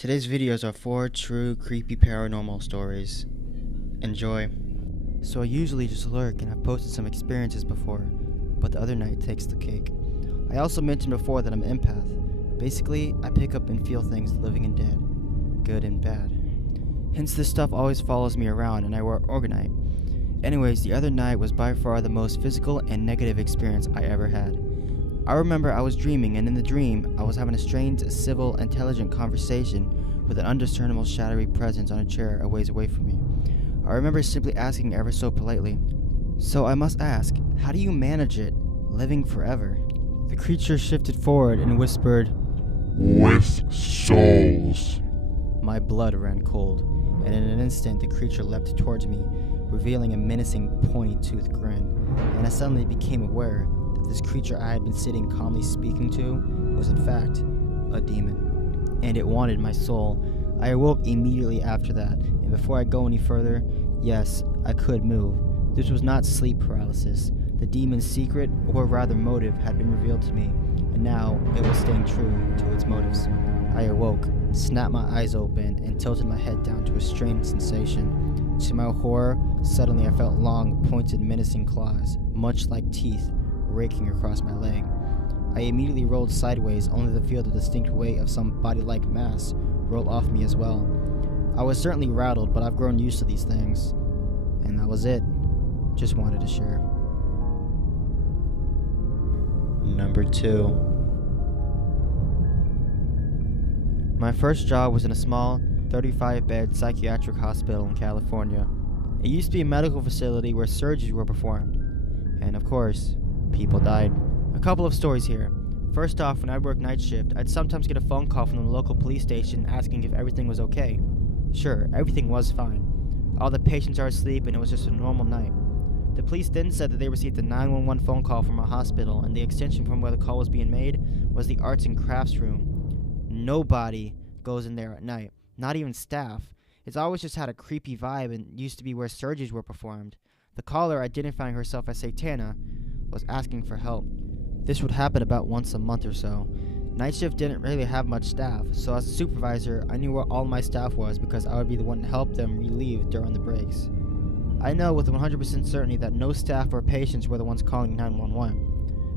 Today's videos are 4 true creepy paranormal stories. Enjoy. So I usually just lurk, and I've posted some experiences before, but the other night takes the cake. I also mentioned before that I'm an empath. Basically, I pick up and feel things living and dead, good and bad. Hence this stuff always follows me around and I wear organite. Anyways, the other night was by far the most physical and negative experience I ever had. I remember I was dreaming, and in the dream, I was having a strange, civil, intelligent conversation with an undiscernible shadowy presence on a chair a ways away from me. I remember simply asking ever so politely, "So I must ask, how do you manage it, living forever?" The creature shifted forward and whispered, "With souls." My blood ran cold, and in an instant the creature leapt towards me, revealing a menacing pointy-toothed grin, and I suddenly became aware that this creature I had been sitting calmly speaking to was in fact a demon, and it wanted my soul. I awoke immediately after that, and before I go any further, yes, I could move. This was not sleep paralysis. The demon's secret, or rather motive, had been revealed to me, and now it was staying true to its motives. I awoke, snapped my eyes open, and tilted my head down to a strange sensation. To my horror, suddenly I felt long, pointed, menacing claws, much like teeth, raking across my leg. I immediately rolled sideways, only to feel the distinct weight of some body-like mass roll off me as well. I was certainly rattled, but I've grown used to these things. And that was it. Just wanted to share. Number 2. My first job was in a small, 35-bed psychiatric hospital in California. It used to be a medical facility where surgeries were performed. And of course, people died. A couple of stories here. First off, when I worked night shift, I'd sometimes get a phone call from the local police station asking if everything was okay. Sure, everything was fine. All the patients are asleep and it was just a normal night. The police then said that they received a 911 phone call from a hospital, and the extension from where the call was being made was the arts and crafts room. Nobody goes in there at night, not even staff. It's always just had a creepy vibe and used to be where surgeries were performed. The caller, identifying herself as Satana, was asking for help. This would happen about once a month or so. Night shift didn't really have much staff, so as a supervisor, I knew where all my staff was because I would be the one to help them relieve during the breaks. I know with 100% certainty that no staff or patients were the ones calling 911.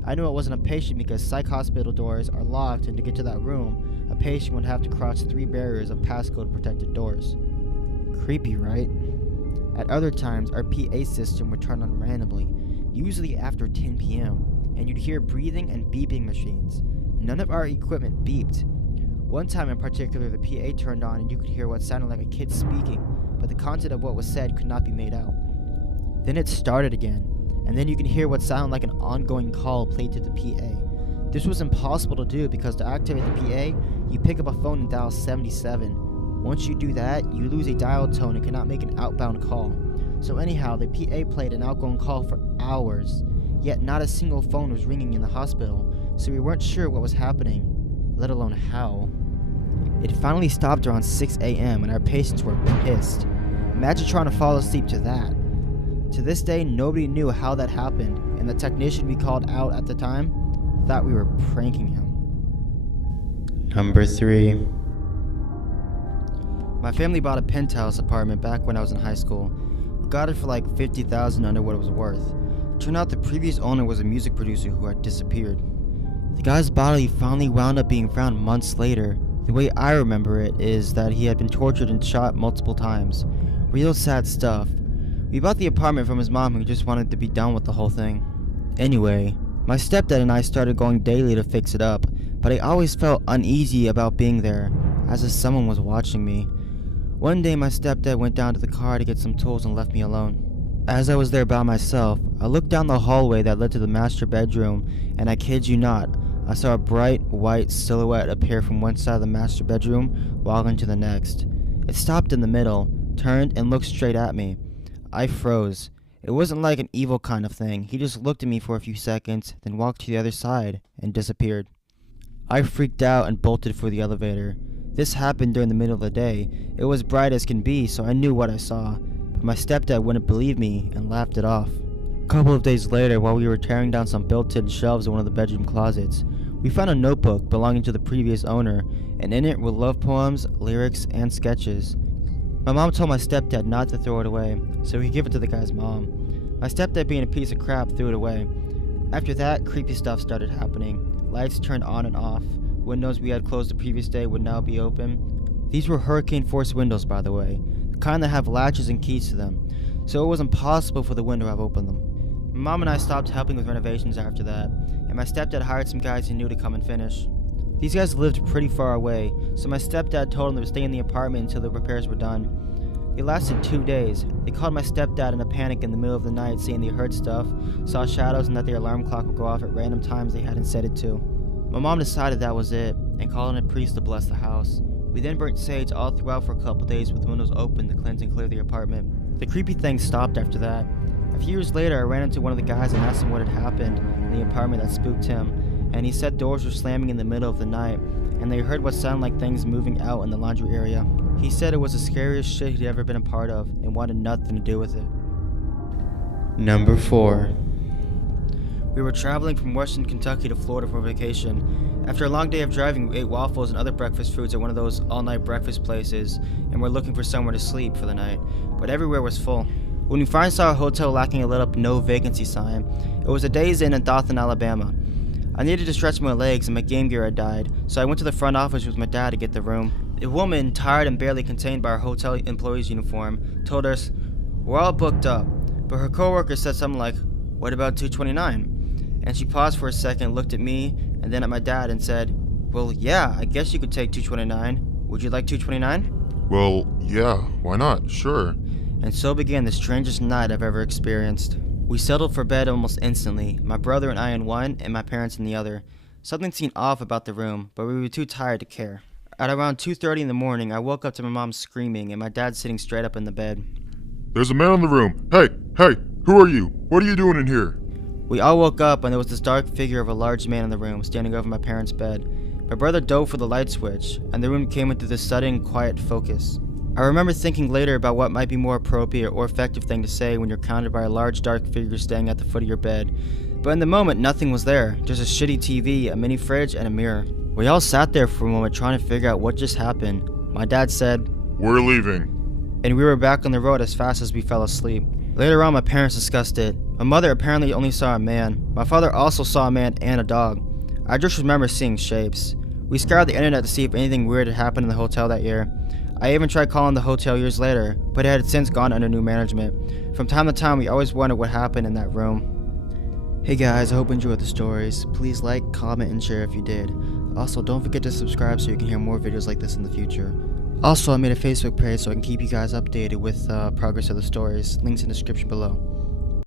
I knew it wasn't a patient because psych hospital doors are locked, and to get to that room, a patient would have to cross 3 barriers of passcode protected doors. Creepy, right? At other times, our PA system would turn on randomly, usually after 10 p.m., and you'd hear breathing and beeping machines. None of our equipment beeped. One time in particular, the PA turned on and you could hear what sounded like a kid speaking, but the content of what was said could not be made out. Then it started again, and then you can hear what sounded like an ongoing call played to the PA. This was impossible to do because to activate the PA, you pick up a phone and dial 77. Once you do that, you lose a dial tone and cannot make an outbound call. So anyhow, the PA played an outgoing call for hours, yet not a single phone was ringing in the hospital, so we weren't sure what was happening, let alone how. It finally stopped around 6 a.m. and our patients were pissed. Imagine trying to fall asleep to that. To this day, nobody knew how that happened, and the technician we called out at the time thought we were pranking him. Number 3. My family bought a penthouse apartment back when I was in high school. We got it for like $50,000 under what it was worth. Turned out the previous owner was a music producer who had disappeared. The guy's body finally wound up being found months later. The way I remember it is that he had been tortured and shot multiple times. Real sad stuff. We bought the apartment from his mom, who just wanted to be done with the whole thing. Anyway, my stepdad and I started going daily to fix it up, but I always felt uneasy about being there, as if someone was watching me. One day my stepdad went down to the car to get some tools and left me alone. As I was there by myself, I looked down the hallway that led to the master bedroom, and I kid you not, I saw a bright white silhouette appear from one side of the master bedroom, walk into the next. It stopped in the middle, turned, and looked straight at me. I froze. It wasn't like an evil kind of thing. He just looked at me for a few seconds, then walked to the other side, and disappeared. I freaked out and bolted for the elevator. This happened during the middle of the day. It was bright as can be, so I knew what I saw. My stepdad wouldn't believe me and laughed it off. A couple of days later, while we were tearing down some built-in shelves in one of the bedroom closets, we found a notebook belonging to the previous owner, and in it were love poems, lyrics, and sketches. My mom told my stepdad not to throw it away, so he gave it to the guy's mom. My stepdad, being a piece of crap, threw it away. After that, creepy stuff started happening. Lights turned on and off. Windows we had closed the previous day would now be open. These were hurricane-force windows, by the way, the kind that have latches and keys to them, so it was impossible for the wind to have opened them. My mom and I stopped helping with renovations after that, and my stepdad hired some guys he knew to come and finish. These guys lived pretty far away, so my stepdad told them to stay in the apartment until the repairs were done. They lasted 2 days. They called my stepdad in a panic in the middle of the night, saying they heard stuff, saw shadows, and that their alarm clock would go off at random times they hadn't set it to. My mom decided that was it, and called in a priest to bless the house. We then burnt sage all throughout for a couple days with windows open to cleanse and clear the apartment. The creepy thing stopped after that. A few years later, I ran into one of the guys and asked him what had happened in the apartment that spooked him, and he said doors were slamming in the middle of the night, and they heard what sounded like things moving out in the laundry area. He said it was the scariest shit he'd ever been a part of, and wanted nothing to do with it. Number 4. We were traveling from Western Kentucky to Florida for vacation. After a long day of driving, we ate waffles and other breakfast foods at one of those all-night breakfast places, and were looking for somewhere to sleep for the night, but everywhere was full. When we finally saw a hotel lacking a lit-up no vacancy sign, it was a Days Inn in Dothan, Alabama. I needed to stretch my legs and my game gear had died, so I went to the front office with my dad to get the room. A woman, tired and barely contained by her hotel employee's uniform, told us, "We're all booked up," but her coworker said something like, "What about 229? And she paused for a second, looked at me, and then at my dad and said, "Well, yeah, I guess you could take 229. Would you like 229? Well, yeah, why not? Sure. And so began the strangest night I've ever experienced. We settled for bed almost instantly, my brother and I in one, and my parents in the other. Something seemed off about the room, but we were too tired to care. At around 2:30 in the morning, I woke up to my mom screaming and my dad sitting straight up in the bed. There's a man in the room. Hey, who are you? What are you doing in here? We all woke up and there was this dark figure of a large man in the room standing over my parents' bed. My brother dove for the light switch, and the room came into this sudden, quiet focus. I remember thinking later about what might be more appropriate or effective thing to say when you're counted by a large dark figure standing at the foot of your bed. But in the moment, nothing was there. Just a shitty TV, a mini fridge, and a mirror. We all sat there for a moment trying to figure out what just happened. My dad said, "We're leaving." And we were back on the road as fast as we fell asleep. Later on, my parents discussed it. My mother apparently only saw a man. My father also saw a man and a dog. I just remember seeing shapes. We scoured the internet to see if anything weird had happened in the hotel that year. I even tried calling the hotel years later, but it had since gone under new management. From time to time, we always wondered what happened in that room. Hey guys, I hope you enjoyed the stories. Please like, comment, and share if you did. Also, don't forget to subscribe so you can hear more videos like this in the future. Also, I made a Facebook page so I can keep you guys updated with progress of the stories. Links in the description below.